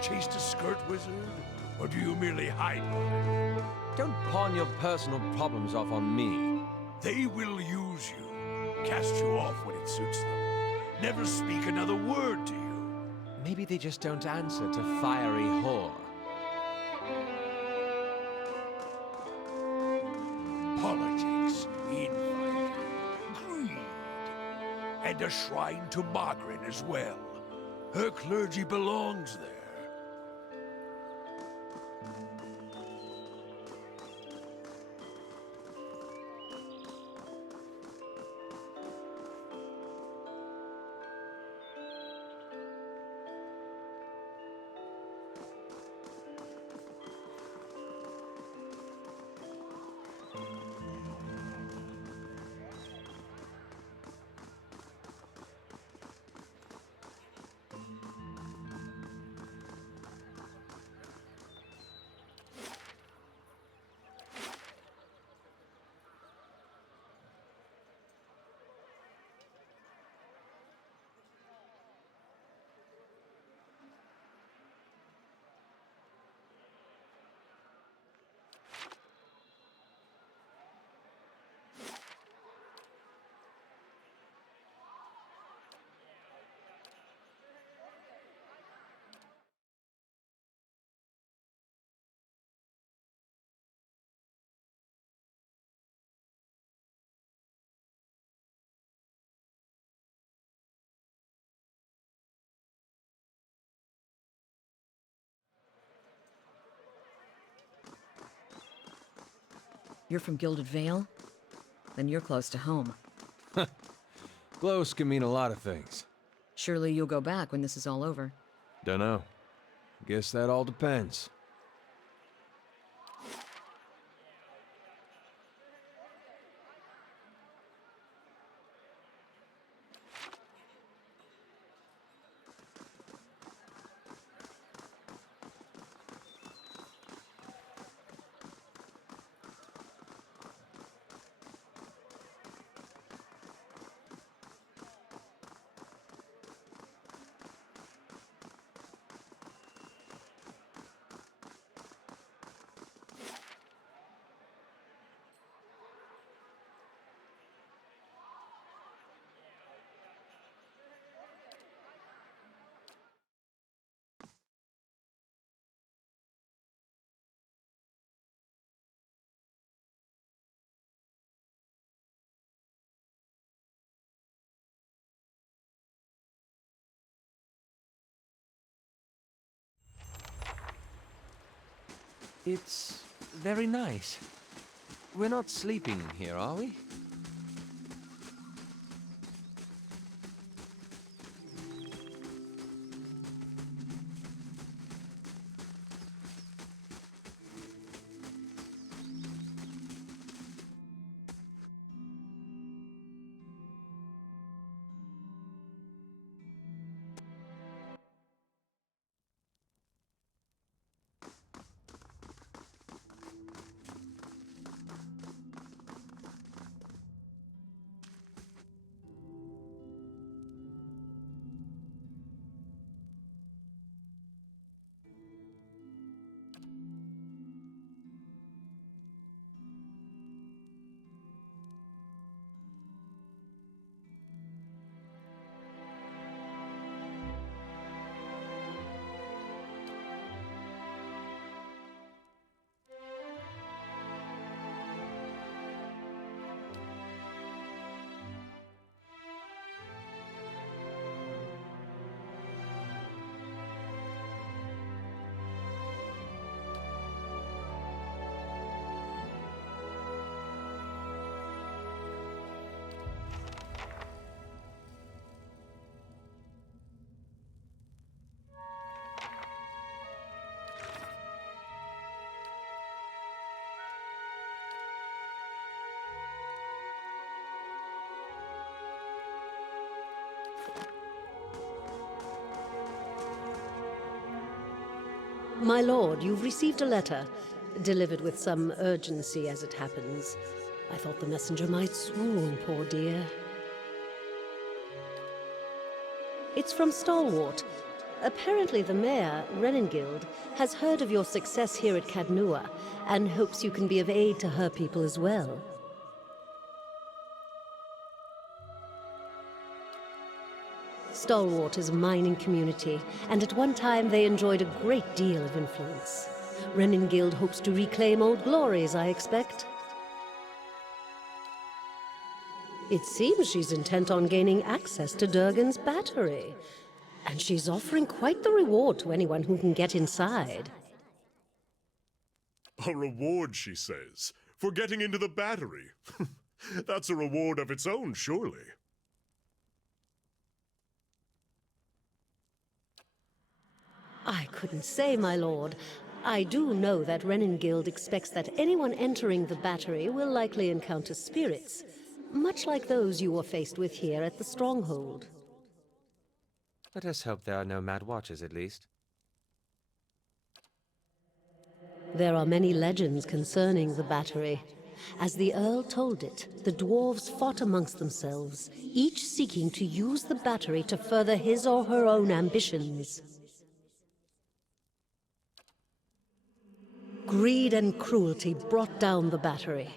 chased a skirt wizard? Or do you merely hide behind it? Don't pawn your personal problems off on me. They will use you, cast you off when it suits them, never speak another word to you. Maybe they just don't answer to fiery whore. Politics, infighting, greed, and a shrine to Margaret as well. Her clergy belongs there. You're from Gilded Vale? Then you're close to home. Close can mean a lot of things. Surely you'll go back when this is all over. Dunno. Guess that all depends. It's very nice. We're not sleeping here, are we? My lord, you've received a letter, delivered with some urgency as it happens. I thought the messenger might swoon, poor dear. It's from Stalwart. Apparently the mayor, Renengild, has heard of your success here at Cadnua and hopes you can be of aid to her people as well. Stalwart is a mining community, and at one time they enjoyed a great deal of influence. Renengild hopes to reclaim old glories, I expect. It seems she's intent on gaining access to Durgan's battery. And she's offering quite the reward to anyone who can get inside. A reward, she says, for getting into the battery. That's a reward of its own, surely. I couldn't say, my lord. I do know that Renengild expects that anyone entering the battery will likely encounter spirits, much like those you were faced with here at the stronghold. Let us hope there are no mad watchers, at least. There are many legends concerning the battery. As the Earl told it, the dwarves fought amongst themselves, each seeking to use the battery to further his or her own ambitions. Greed and cruelty brought down the battery,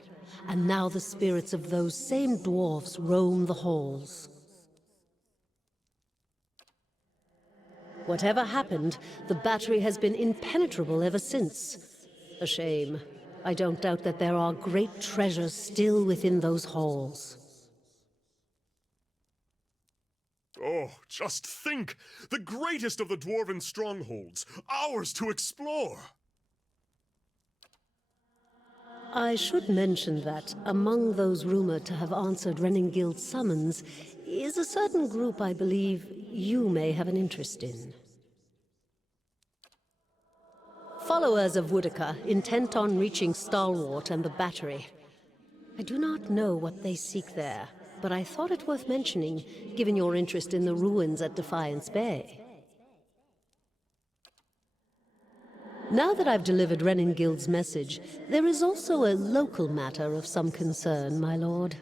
and now the spirits of those same dwarves roam the halls. Whatever happened, the battery has been impenetrable ever since. A shame. I don't doubt that there are great treasures still within those halls. Oh, just think! The greatest of the dwarven strongholds, ours to explore! I should mention that among those rumored to have answered Renengild's summons is a certain group I believe you may have an interest in. Followers of Woodica, intent on reaching Stalwart and the battery. I do not know what they seek there, but I thought it worth mentioning, given your interest in the ruins at Defiance Bay. Now that I've delivered Renengild's message, there is also a local matter of some concern, my lord.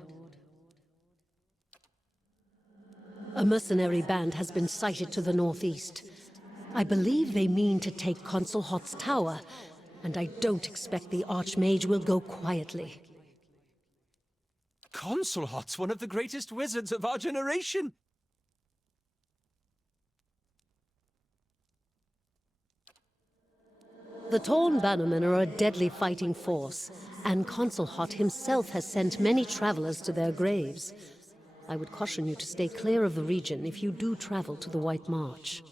A mercenary band has been sighted to the northeast. I believe they mean to take Consul Hot's tower, and I don't expect the Archmage will go quietly. Consul Hot's one of the greatest wizards of our generation! The Torn Bannermen are a deadly fighting force, and Consul Hot himself has sent many travelers to their graves. I would caution you to stay clear of the region if you do travel to the White March.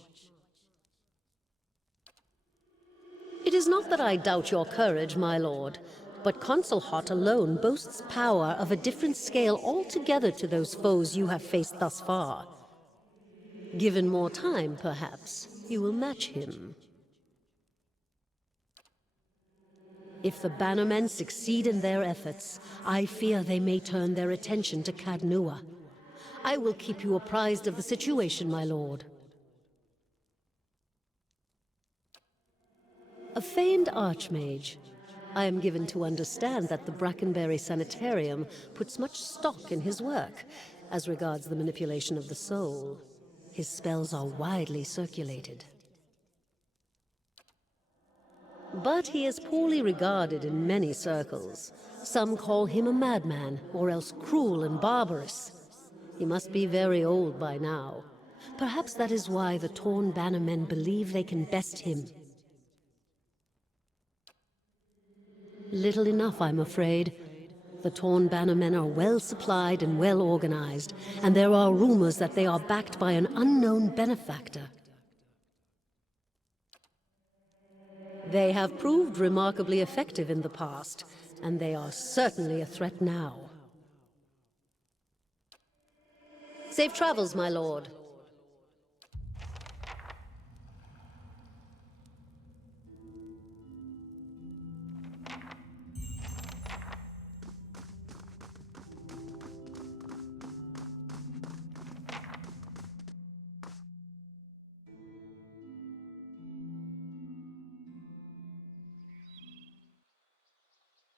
It is not that I doubt your courage, my lord, but Consul Hot alone boasts power of a different scale altogether to those foes you have faced thus far. Given more time, perhaps, you will match him. If the Bannermen succeed in their efforts, I fear they may turn their attention to Cadnua. I will keep you apprised of the situation, my lord. A famed archmage. I am given to understand that the Brackenberry Sanitarium puts much stock in his work, as regards the manipulation of the soul. His spells are widely circulated. But he is poorly regarded in many circles. Some call him a madman, or else cruel and barbarous. He must be very old by now. Perhaps that is why the Torn Bannermen believe they can best him. Little enough, I'm afraid. The Torn Bannermen are well supplied and well organized, and there are rumors that they are backed by an unknown benefactor. They have proved remarkably effective in the past, and they are certainly a threat now. Safe travels, my lord.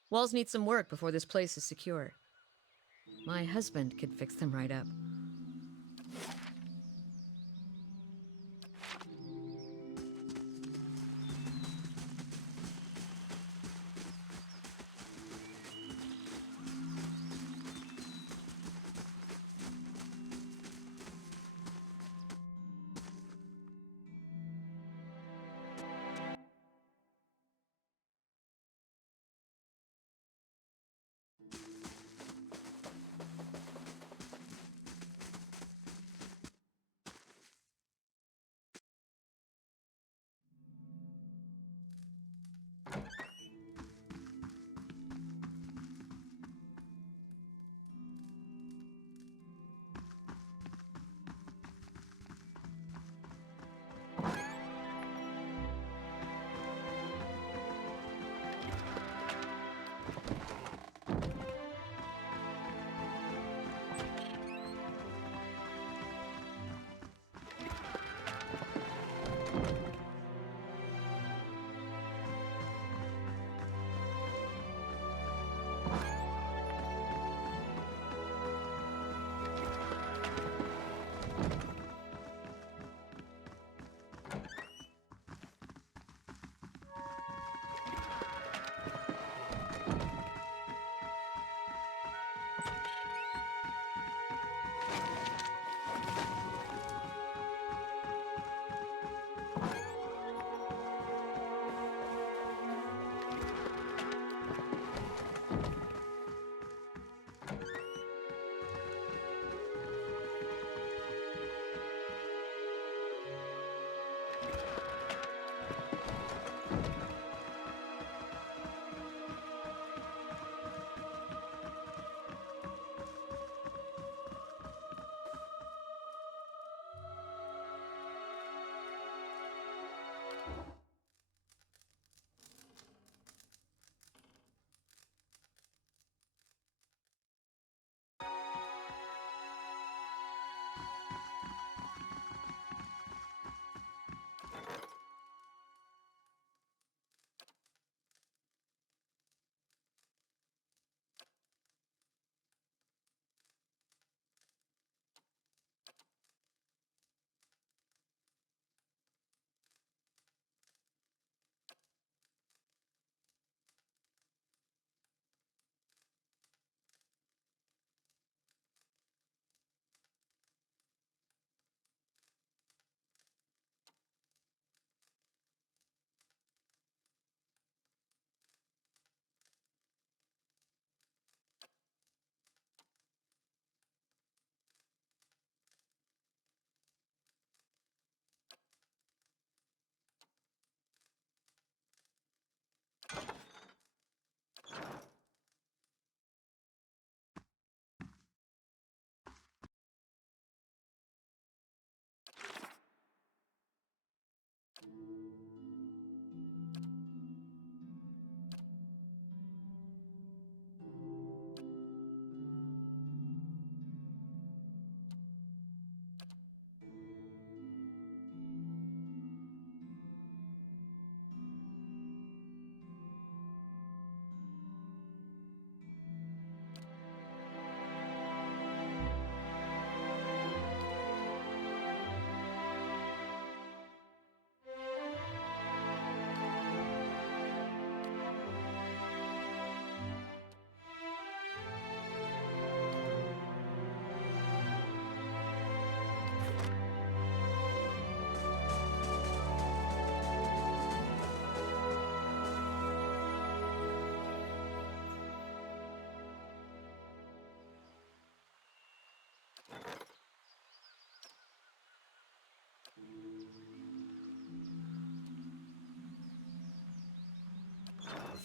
Walls need some work before this place is secure. My husband could fix them right up.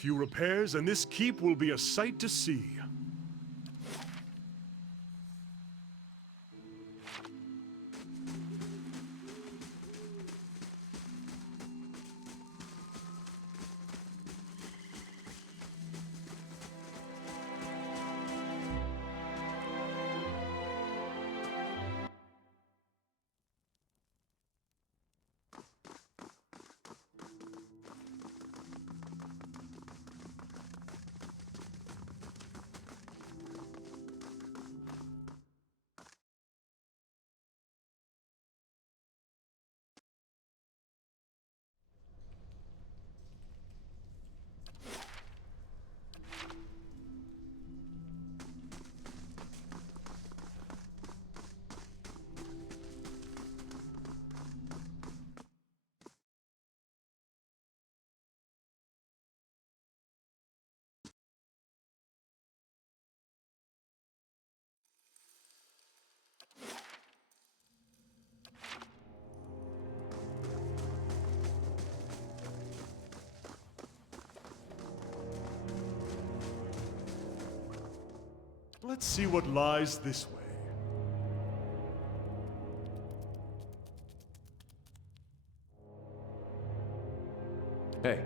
few repairs, and this keep will be a sight to see. Let's see what lies this way. Hey.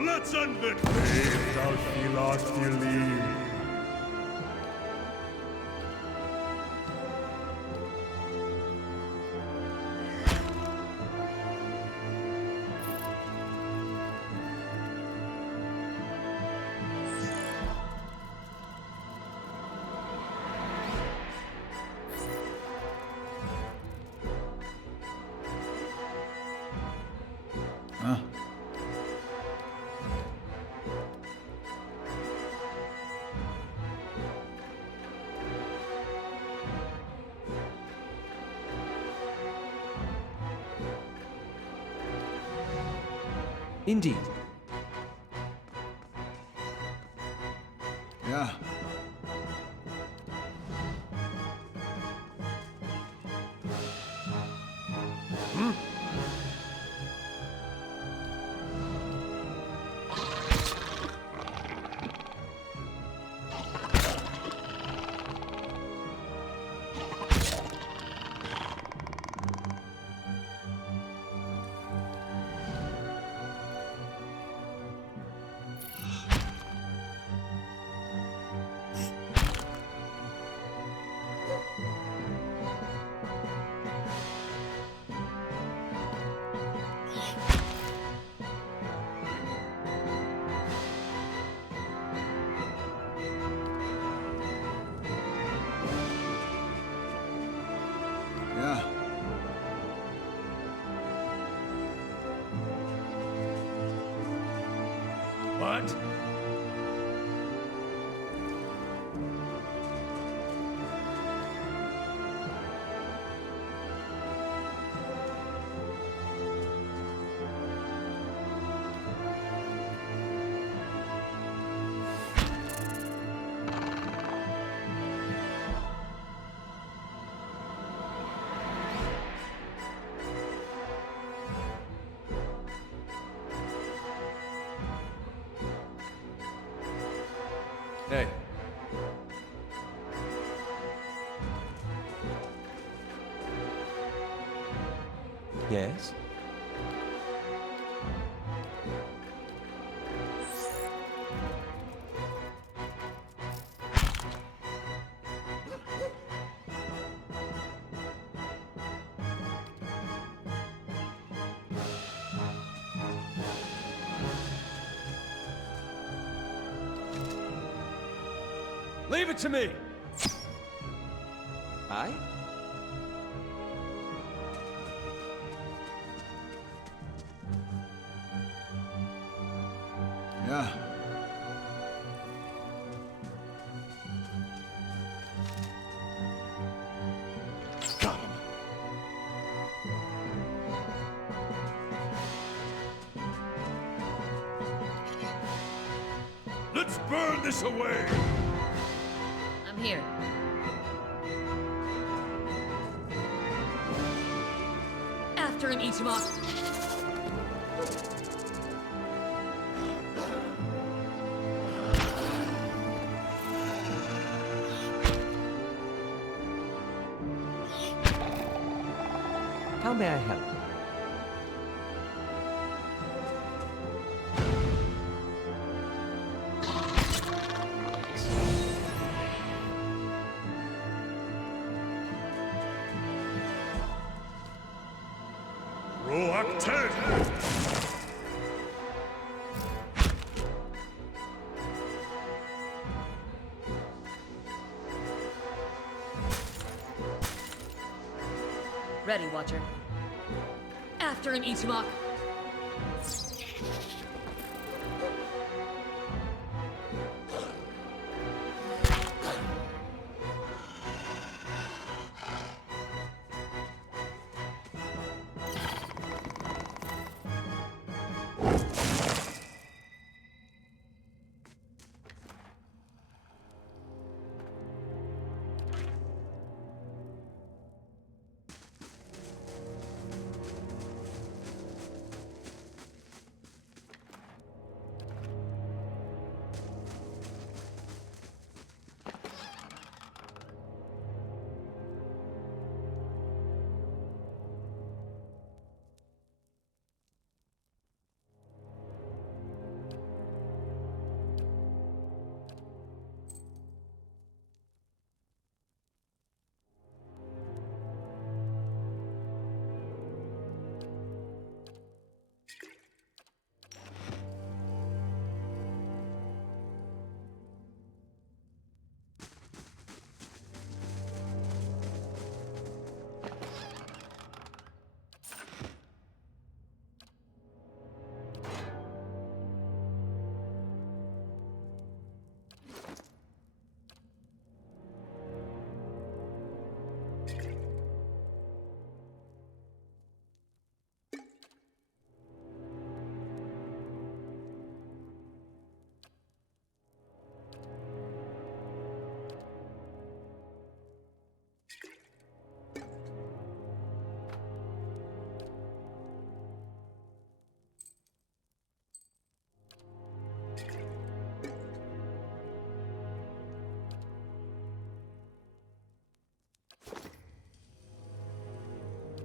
Let's end it! If thou feelest dearly. Indeed. Yeah. Yeah. What? Hey. Yes? Leave it to me! Aye? Yeah. Got him. Let's burn this away! I'm here. After him, Ichimok! How may I help? Roak 10! Ready, Watcher. After him, Ichimok!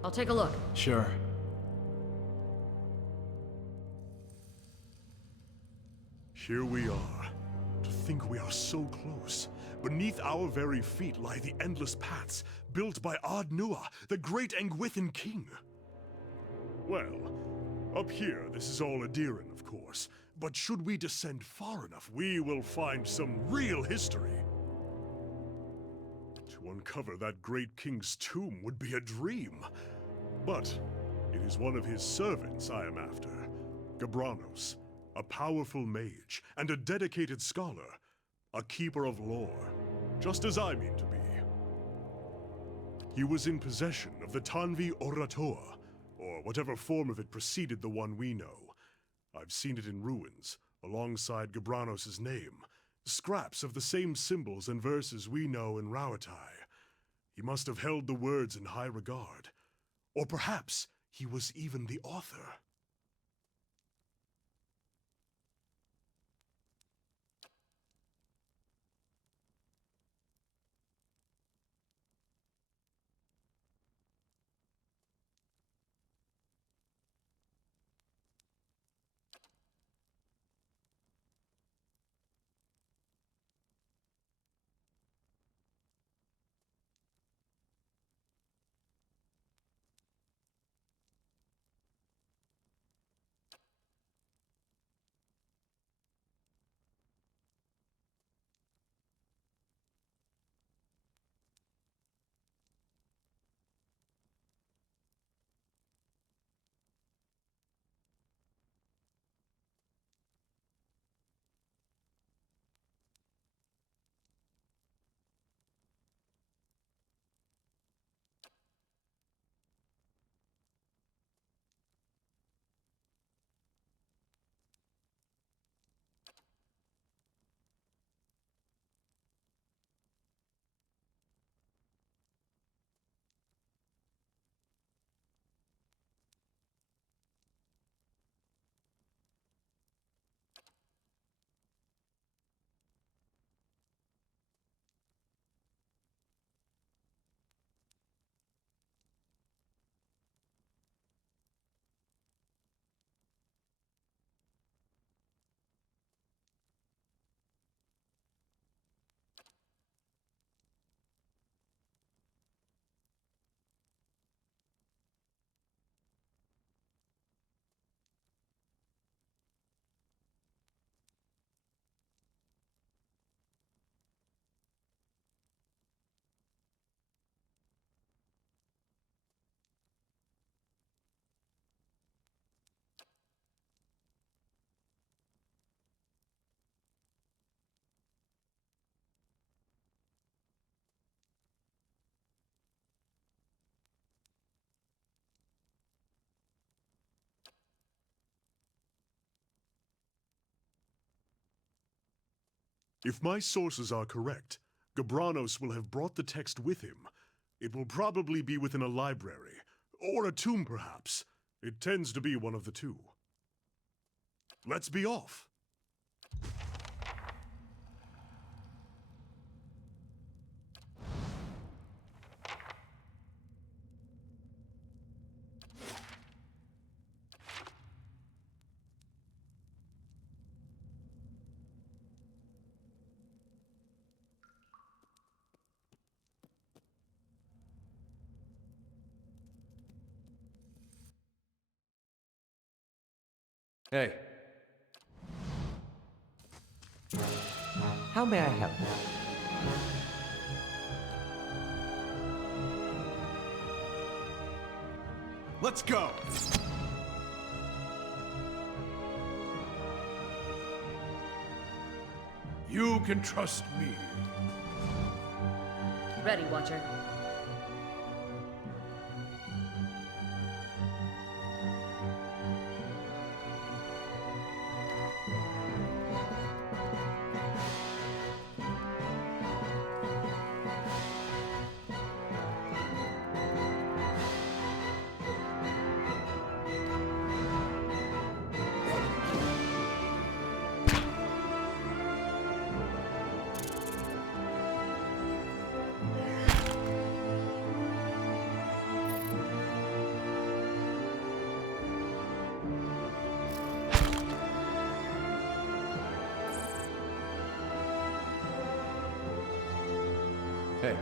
I'll take a look. Sure. Here we are. To think we are so close. Beneath our very feet lie the endless paths built by Ad Nua, the great Engwithan king. Well, up here this is all Adiran, of course. But should we descend far enough, we will find some real history. To uncover that great king's tomb would be a dream. But it is one of his servants I am after. Gabranos, a powerful mage and a dedicated scholar. A keeper of lore, just as I mean to be. He was in possession of the Tanvi Oratoa, or whatever form of it preceded the one we know. I've seen it in ruins, alongside Gabranos' name. Scraps of the same symbols and verses we know in Rauatai. He must have held the words in high regard. Or perhaps he was even the author. If my sources are correct, Gabranos will have brought the text with him. It will probably be within a library, or a tomb perhaps. It tends to be one of the two. Let's be off. Hey. How may I help? Let's go! You can trust me. Ready, Watcher. Hey.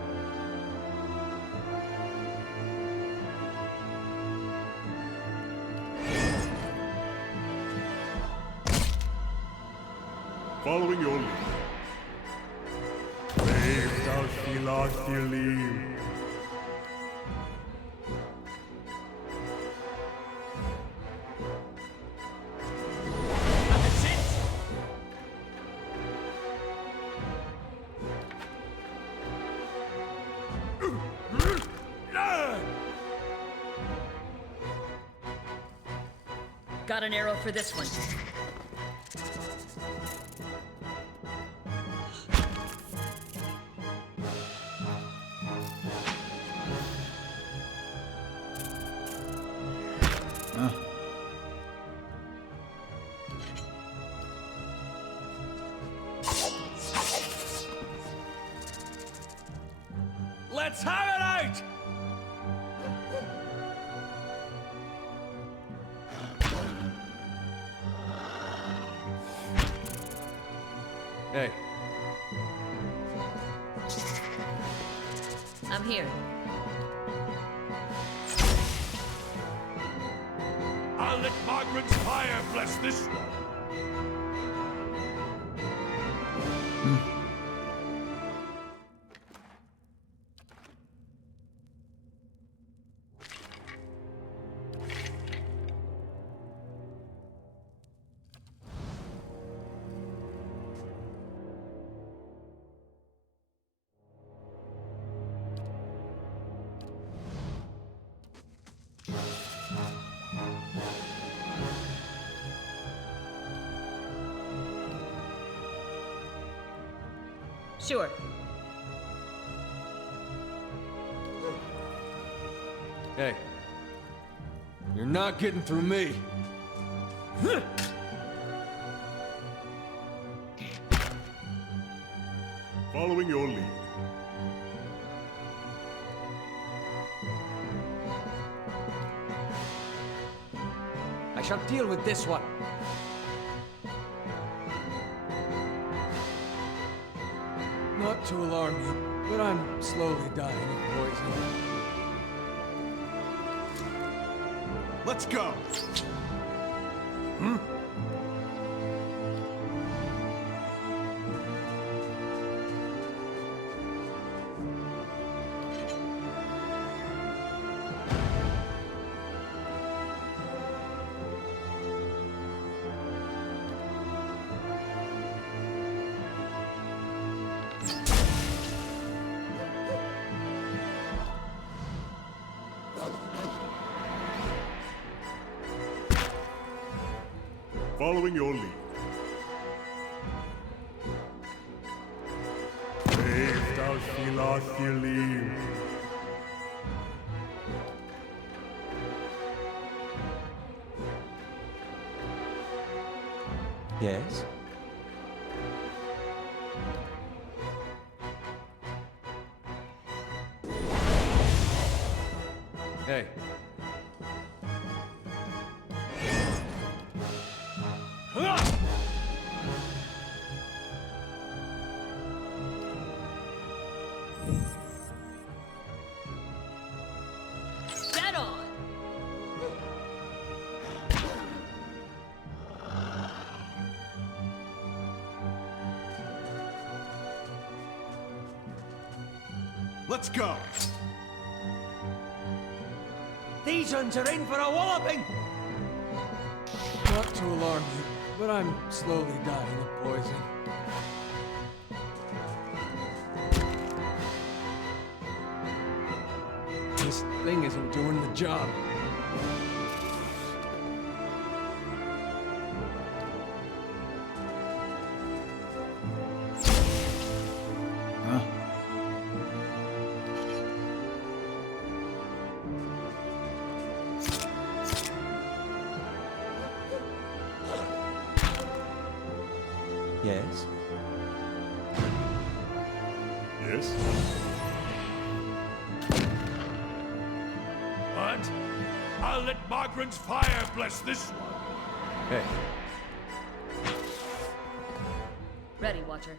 Following your lead. Leif al Filathilim. That's it! Got an arrow for this one. Let's have it out! Hey. I'm here. I'll let Margaret's fire bless this one. Sure. Hey. You're not getting through me. Following your lead. I shall deal with this one. Not to alarm you, but I'm slowly dying of poison. Let's go! Following your lead. Lathilim. Yes? Hey. Dead on! Let's go! These uns are in for a walloping! Not to alarm you, but I'm slowly dying of poison. This thing isn't doing the job. Yes? Yes? What? I'll let Margaret's fire bless this one. Hey. Ready, Watcher.